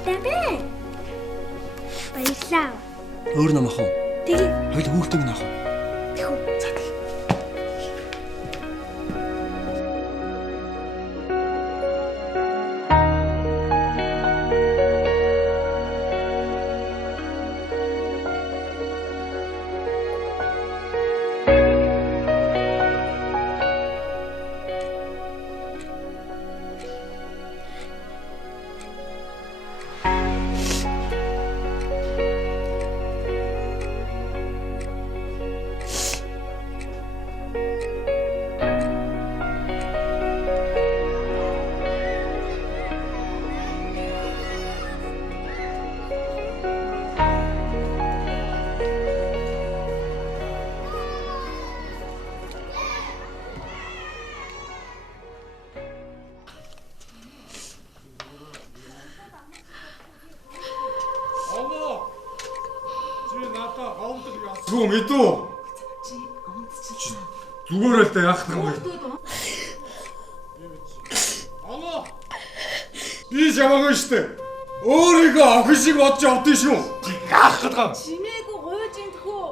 хэрэгтэй бэ? Баярлалаа. Өөр нам ах уу? Тэгээ. Хоёул хүүхдийг наах уу? Тэхүү. За тэг. Зүү мэдүү. Зүгээр л да яах юм бэ? Алло. Би жамаагүй штэ. Өөрийгөө охин шиг бодож явдсан шүү. Яах гэдэг юм? Чимээгүй гуйж ин тхүү.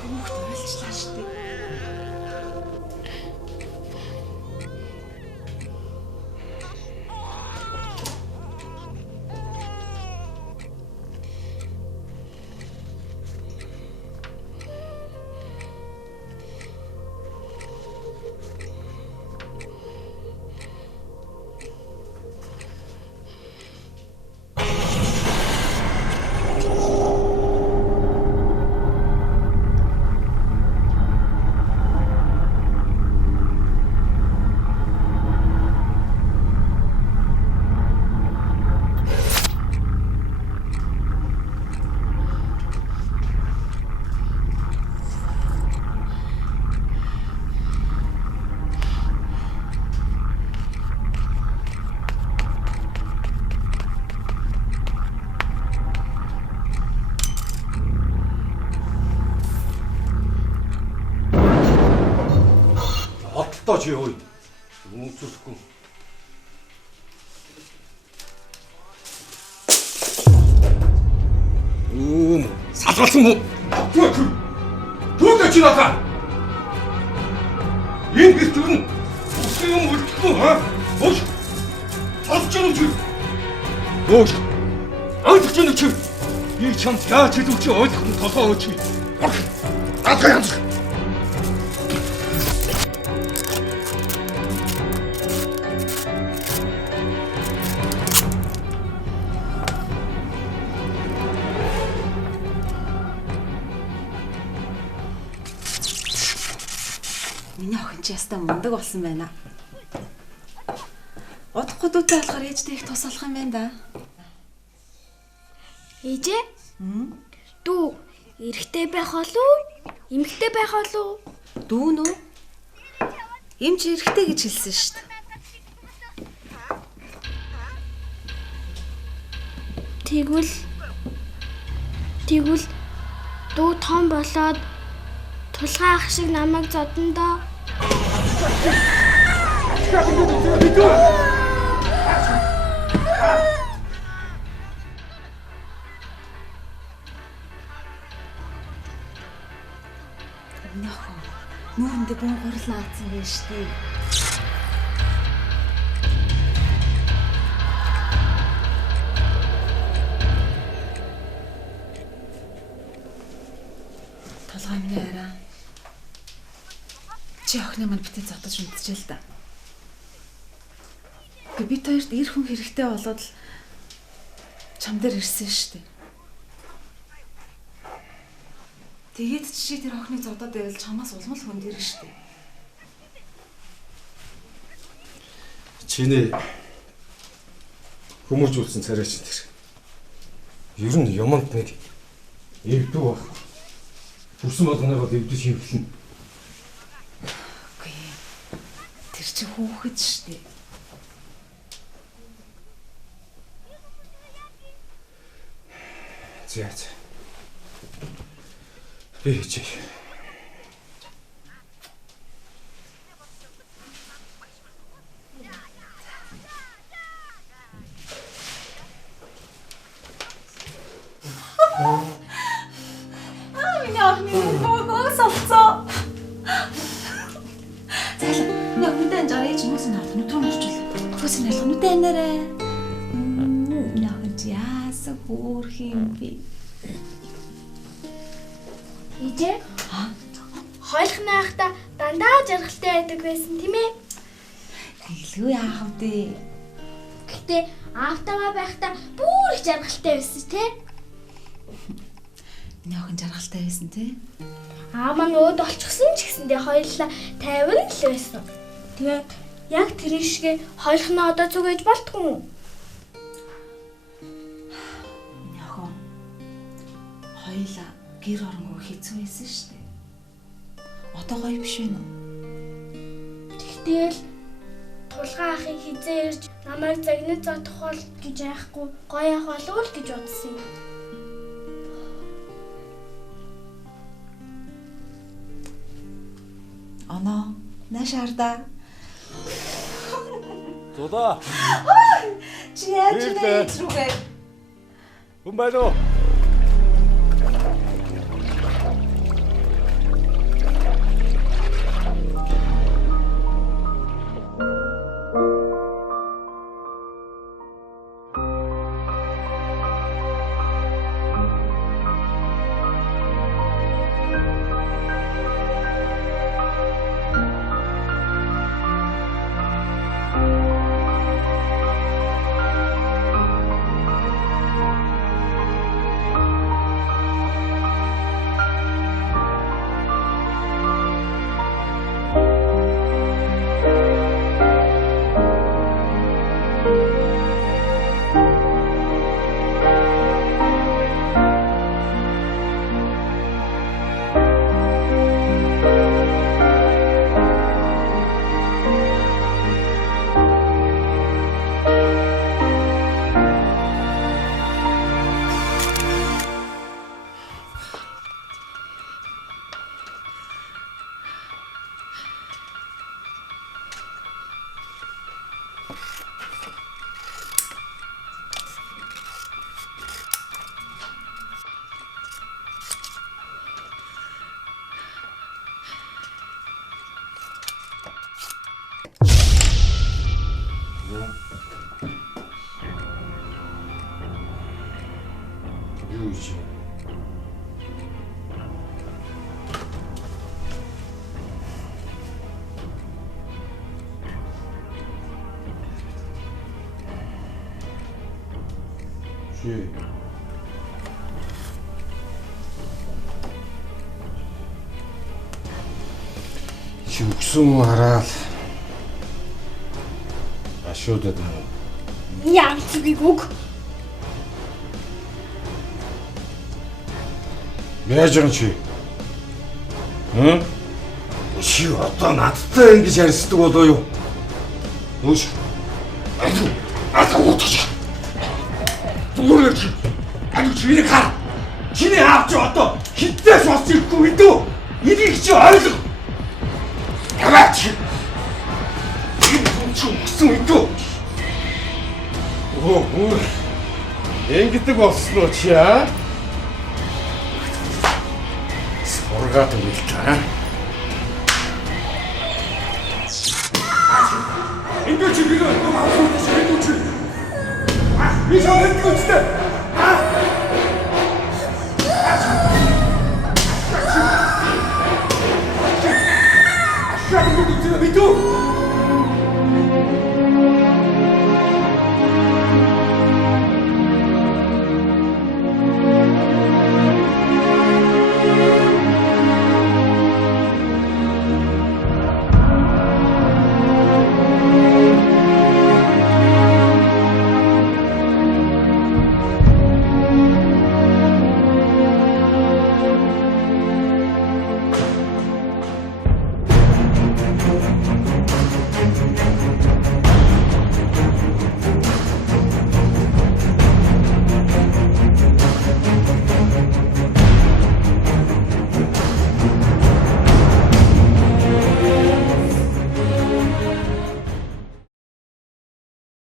Хүүхд ойлчлаа штэ. Бодлоо чи өөй. Үнцэхгүй. Салгалсан мó. Түүнтэй чи надаа. Энэ гэрт юу? Үгүй юм үлдэхгүй хаа? Өөш. Толж юм чи. Өөш. Ойлгож юм чи. Би чамд яаж хэлүүч ойлгох нь толгой өөч. Атга янз. Миний охин чи ястаа мундаг болсон байна. Удахгүй дүүтэй болохоор ээжтэй их тусалах юм байна да. Ээжээ? Дүү эрэгтэй байх болов? Эмэгтэй байх болов? Дүү нөө? Им чи эрэгтэй гэж хэлсэн шүү дээ. Тэгвэл дүү том болоод тулгай ах шиг намайг зодон доо. Нөхөө нүүрэндээ бүүн гурлаа атсан байж штий. Толгой минь арай. Чи охины маань битээ зодож унтчихэ л да. Бид хоёрт ир хүн хэрэгтэй болоод л чам дээр ирсэн штий. Тэгээд чи тэр охиныг зодоод байвал чамаас улмал хүнд ирнэ штий. Чиний хүмүүжүүлсэн царай чинь тэр. Ер нь юмд нэг эвдүү баг. Бүрсэн болгоноогоо эвдэж хөвлөн. Үгүй. Тэр чи хүүхэд штий. За. Би хийчих. Миний охины хөөс олцоо. Зайлаа. Яг мэдэн жаргаж хүмүүс нь авах нүтрэн орчуул. Хөөс нь ялах нүдэ амнаарай. Яг яасан хөөх юм бэ? Ижээ. Хойлох наахта дандаа жаргалтай байдаг байсан тийм ээ. Тэглгүй яах вэ? Гэтэ аавтайгаа байхдаа бүр их жаргалтай байсан тий. Миний охин жаргалтай байсан тий. Аа маань өөд олчихсон ч гэсэндээ хоёулаа 50 л байсан. Тэгээд яг тэр шигээ хойлохноо одоо зүгээж болтгүй. Миний охин хоёулаа гэр оронгүй хэцүү байсан шүү дээ. Одоо гоё биш вэ нөө? Тэгтэл тулгаан ахыг хизээ ирж намайг загнаж зодох бол гэж айхгүй гоё ах болов л гэж бодсон юм. Оно наашаарда. Зуда. Чи яаж вэ? Рүүгээ. Хүн байна уу? Юу чи? Чи өгсөн хараад ашуудад Яа зүгийг үг. яаж юм чи? Чи одоо надтай ингэж ярьсдаг болоо юу? Нүш. Атууч. Зүгээр чи. Чиний хаа. Чиний аавч одоо хитээс бас ирэхгүй мэдүү. Энийг чи ойлго. Таваач. Чи өгсөн мэдүү. Оо. Ингэдэг болсноо чи аа? Ургаад үйл та. Энд чи би нэг авах гэж хэлдэг чи. Би чамд хэлдэг үстэй.